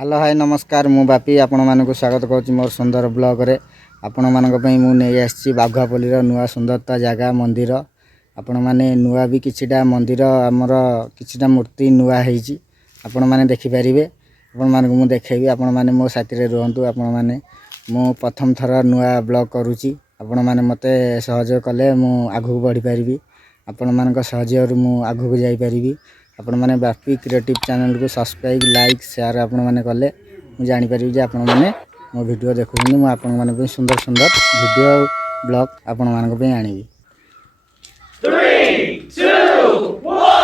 Hello hi नमस्कार मु बापी आपण मानक स्वागत करुँच मोर सुंदर ब्लॉग रे आपण मानक पई मु नै आछि बाघापल्ली रो नुआ सुंदरता जगह मंदिर आपण माने नुआ भी किछिटा मंदिर हमर किछिटा मूर्ति नुआ हेछि आपण माने देखि परिबे आपण मानक मु देखेबी आपण माने मो साथी रे रहंतु आपण माने मु प्रथम थर नुआ ब्लॉग करूची आपण माने मते सहयोग कले मु आगु बढ़ी परिबी आपण मानक सहयोग मु आगु जाई परिबी आपण माने बापी क्रिएटिव चैनल को सब्सक्राइब लाइक शेयर आपण माने कले मु जानि परिबी जे आपण माने मो वीडियो देखुनी मु आपण माने पे सुंदर सुंदर वीडियो ब्लॉग आपण मानक पे आनिबी 3, 2, 1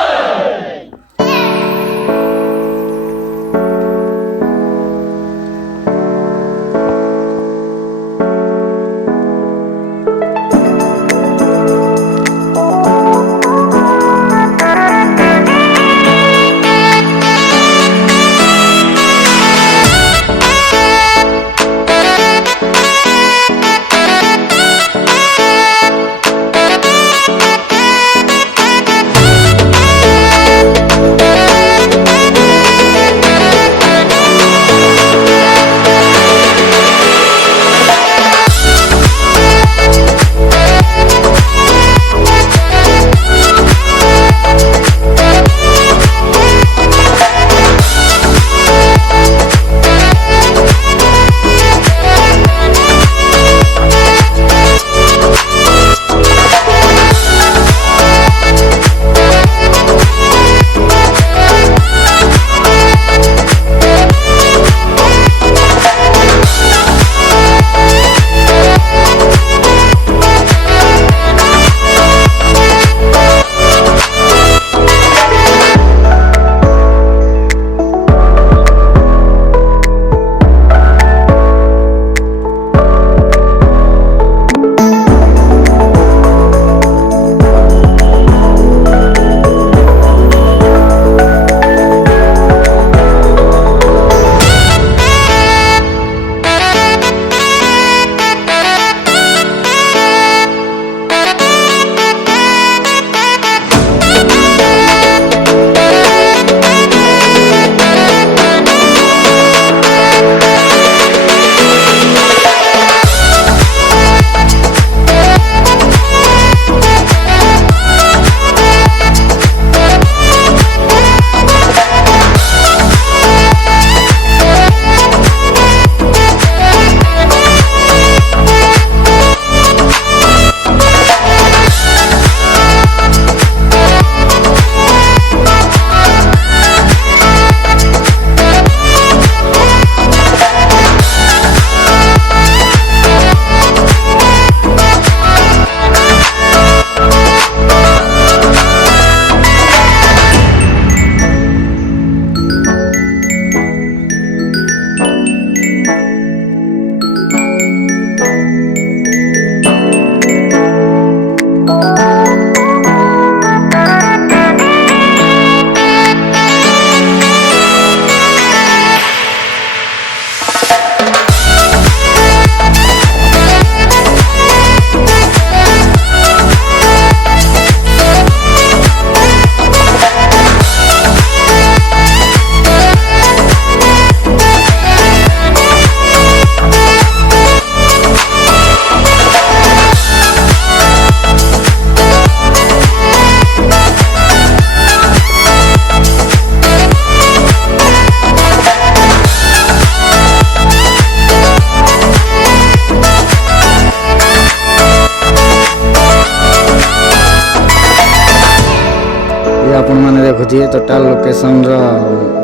आपण माने देखुथिए टोटल लोकेशन रो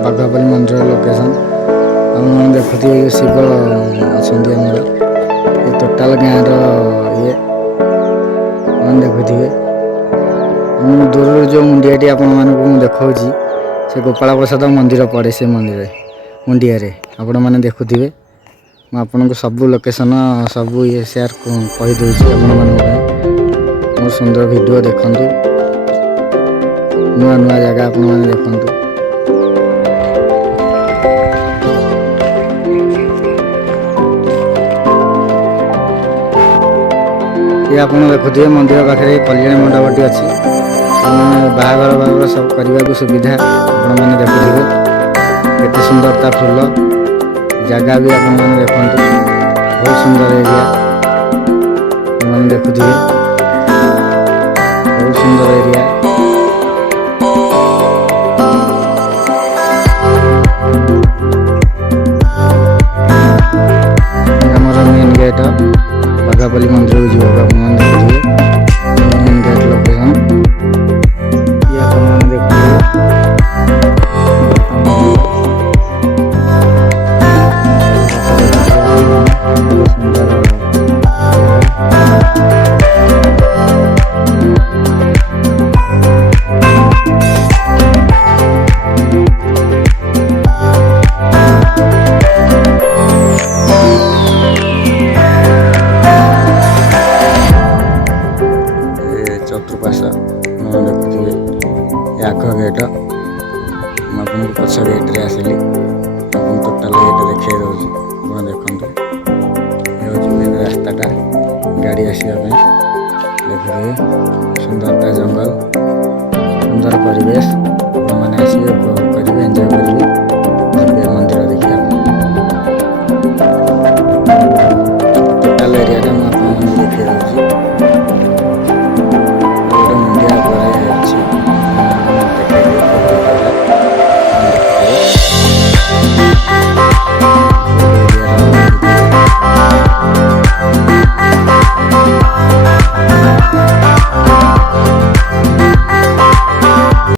बाघापल्ली मंदिर लोकेशन आपण माने देखुथिए शिव असंदी हमर ये टोटल गाँ रो ये मन देखुथिए मु दूर जो मुंडियाटी आपण माने को देखाउची से गोपाल प्रसाद मंदिर पड़े से मंदिर मुंडिया रे आपण माने देखुथिए म आपन को सब लोकेशन सब ये शेयर कहि दोची आपण माने मोर सुंदर वीडियो देखंतु नुआ नुआ जगह आपण माने देखंतु ये आपण देखुथिए मंदिर पाखे कल्याण मंडपटी अछि बाहागर सब करने को सुविधा आपण मैंने देखुए केते सुंदरता फूल ଜାଗା ବି ଆପଣମାନେ ଦେଖନ୍ତୁ, ବହୁତ ସୁନ୍ଦର ଏରିଆ ଆପଣମାନେ ଦେଖୁଥିବେ, ବହୁତ ସୁନ୍ଦର ଏରିଆ। ଆମର ମେନ୍ ଗେଟ୍ ବାଘାପଲ୍ଲୀ ମନ୍ଦିରକୁ ଯିବାକୁ ଆପଣମାନେ ଦେଖୁଥିବେ, ମେନ୍ ଗେଟ୍ ଲୋକେସନ୍ ଇଏ ଆପଣମାନେ ଦେଖୁଥିବେ। ଚତୁଃପାର୍ଶ୍ୱ ଆପଣ ଦେଖୁଥିବେ, ଏ ଆଗ ଗେଟ୍, ମୁଁ ଆପଣଙ୍କୁ ପଛ ଗେଟ୍ରେ ଆସିଲି, ଆପଣ ଟୋଟାଲ ଗେଟ୍ ଦେଖାଇ ଦେଉଛି, ଆପଣ ଦେଖନ୍ତୁ। ଏ ହେଉଛି ମେନ୍ ରାସ୍ତାଟା ଗାଡ଼ି ଆସିବା ପାଇଁ, ଦେଖୁଥିବେ ସୁନ୍ଦରତା ଜଙ୍ଗଲ, ସୁନ୍ଦର ପରିବେଶ, ଆପଣମାନେ ଆସିବେ।